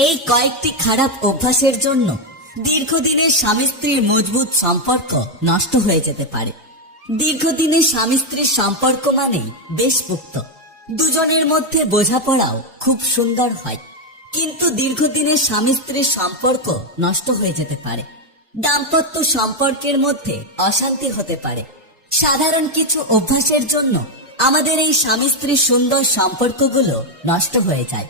এই কয়েকটি খারাপ অভ্যাসের জন্য দীর্ঘদিনের স্বামী স্ত্রীর মজবুত সম্পর্ক নষ্ট হয়ে যেতে পারে। দীর্ঘদিনের স্বামী স্ত্রীর সম্পর্ক মানেই বেশ পুক্ত দুজনের মধ্যে বোঝাপড়াও খুব সুন্দর হয়। কিন্তু দীর্ঘদিনের স্বামী স্ত্রীর সম্পর্ক নষ্ট হয়ে যেতে পারে। দাম্পত্য সম্পর্কের মধ্যে অশান্তি হতে পারে। সাধারণ কিছু অভ্যাসের জন্য আমাদের এই স্বামী স্ত্রীর সুন্দর সম্পর্কগুলো নষ্ট হয়ে যায়।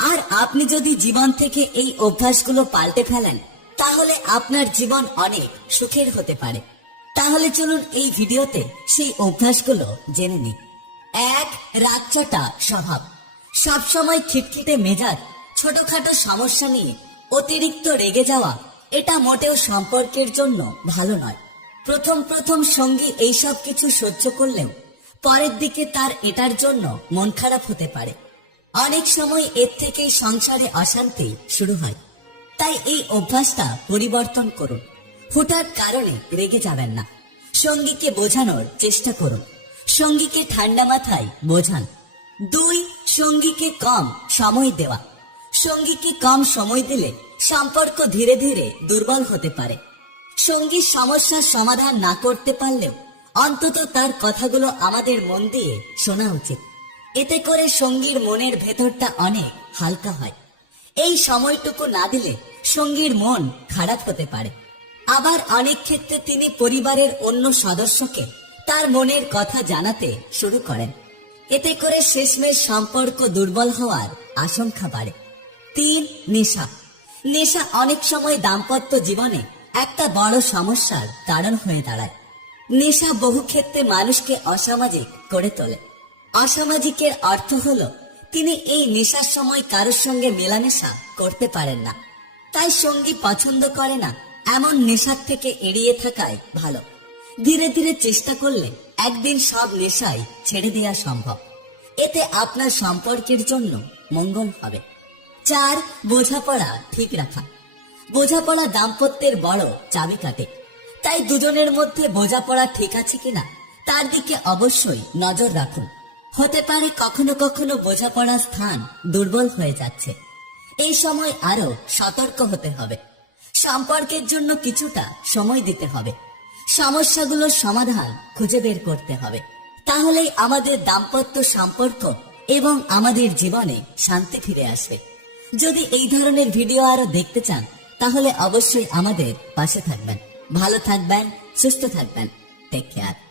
আর আপনি যদি জীবন থেকে এই অভ্যাসগুলো পাল্টে ফেলেন, তাহলে আপনার জীবন অনেক সুখের হতে পারে। তাহলে চলুন এই ভিডিওতে সেই অভ্যাসগুলো জেনে নিই। এক রাগচটা স্বভাব। সবসময় খিটখিটে মেজাজ, ছোটখাটো সমস্যা নিয়ে অতিরিক্ত রেগে যাওয়া, এটা মোটেও সম্পর্কের জন্য ভালো নয়। প্রথম প্রথম সঙ্গী এইসব কিছু সহ্য করলেও পরের দিকে তার এটার জন্য মন খারাপ হতে পারে। অনেক সময় এর থেকেই সংসারে অশান্তি শুরু হয়। তাই এই অভ্যাসটা পরিবর্তন করুন। হুটার কারণে রেগে যাবেন না। সঙ্গীকে বোঝানোর চেষ্টা করুন। সঙ্গীকে ঠান্ডা মাথায় বোঝান। দুই, সঙ্গীকে কম সময় দেওয়া। সঙ্গীকে কম সময় দিলে সম্পর্ক ধীরে ধীরে দুর্বল হতে পারে। সঙ্গীর সমস্যার সমাধান না করতে পারলেও অন্তত তার কথাগুলো আমাদের মন দিয়ে শোনা উচিত। এতে করে সঙ্গীর মনের ভেতরটা অনেক হালকা হয়। এই সময়টুকু না দিলে সঙ্গীর মন খারাপ হতে পারে। আবার অনেক ক্ষেত্রে তিনি পরিবারের অন্য সদস্যকে তার মনের কথা জানাতে শুরু করেন। এতে করে শেষমেশ সম্পর্ক দুর্বল হওয়ার আশঙ্কা বাড়ে। তিন, নেশা। নেশা অনেক সময় দাম্পত্য জীবনে একটা বড় সমস্যার কারণ হয়ে দাঁড়ায়। নেশা বহু ক্ষেত্রে মানুষকে অসামাজিক করে তোলে। অসামাজিকের অর্থ হলো, তিনি এই নেশার সময় কারোর সঙ্গে মেলামেশা করতে পারেন না। তাই সঙ্গী পছন্দ করে না, এমন নেশার থেকে এড়িয়ে থাকাই ভালো। ধীরে ধীরে চেষ্টা করলে একদিন সব নেশাই ছেড়ে দেওয়া সম্ভব। এতে আপনার সম্পর্কের জন্য মঙ্গল হবে। চার, বোঝাপড়া ঠিক রাখা। বোঝাপড়া দাম্পত্যের বড় চাবিকাঠি তাই দুজনের মধ্যে বোঝাপড়া ঠিক আছে কিনা, তার দিকে অবশ্যই নজর রাখুন। হতে পারে কখনো কখনো বোঝাপড়ার স্থান দুর্বল হয়ে যাচ্ছে। এই সময় আরও সতর্ক হতে হবে। সম্পর্কের জন্য কিছুটা সময় দিতে হবে। সমস্যাগুলোর সমাধান খুঁজে বের করতে হবে। তাহলেই আমাদের দাম্পত্য সম্পর্ক এবং আমাদের জীবনে শান্তি ফিরে আসবে। যদি এই ধরনের ভিডিও আরও দেখতে চান, তাহলে অবশ্যই আমাদের পাশে থাকবেন। ভালো থাকবেন, সুস্থ থাকবেন। Take care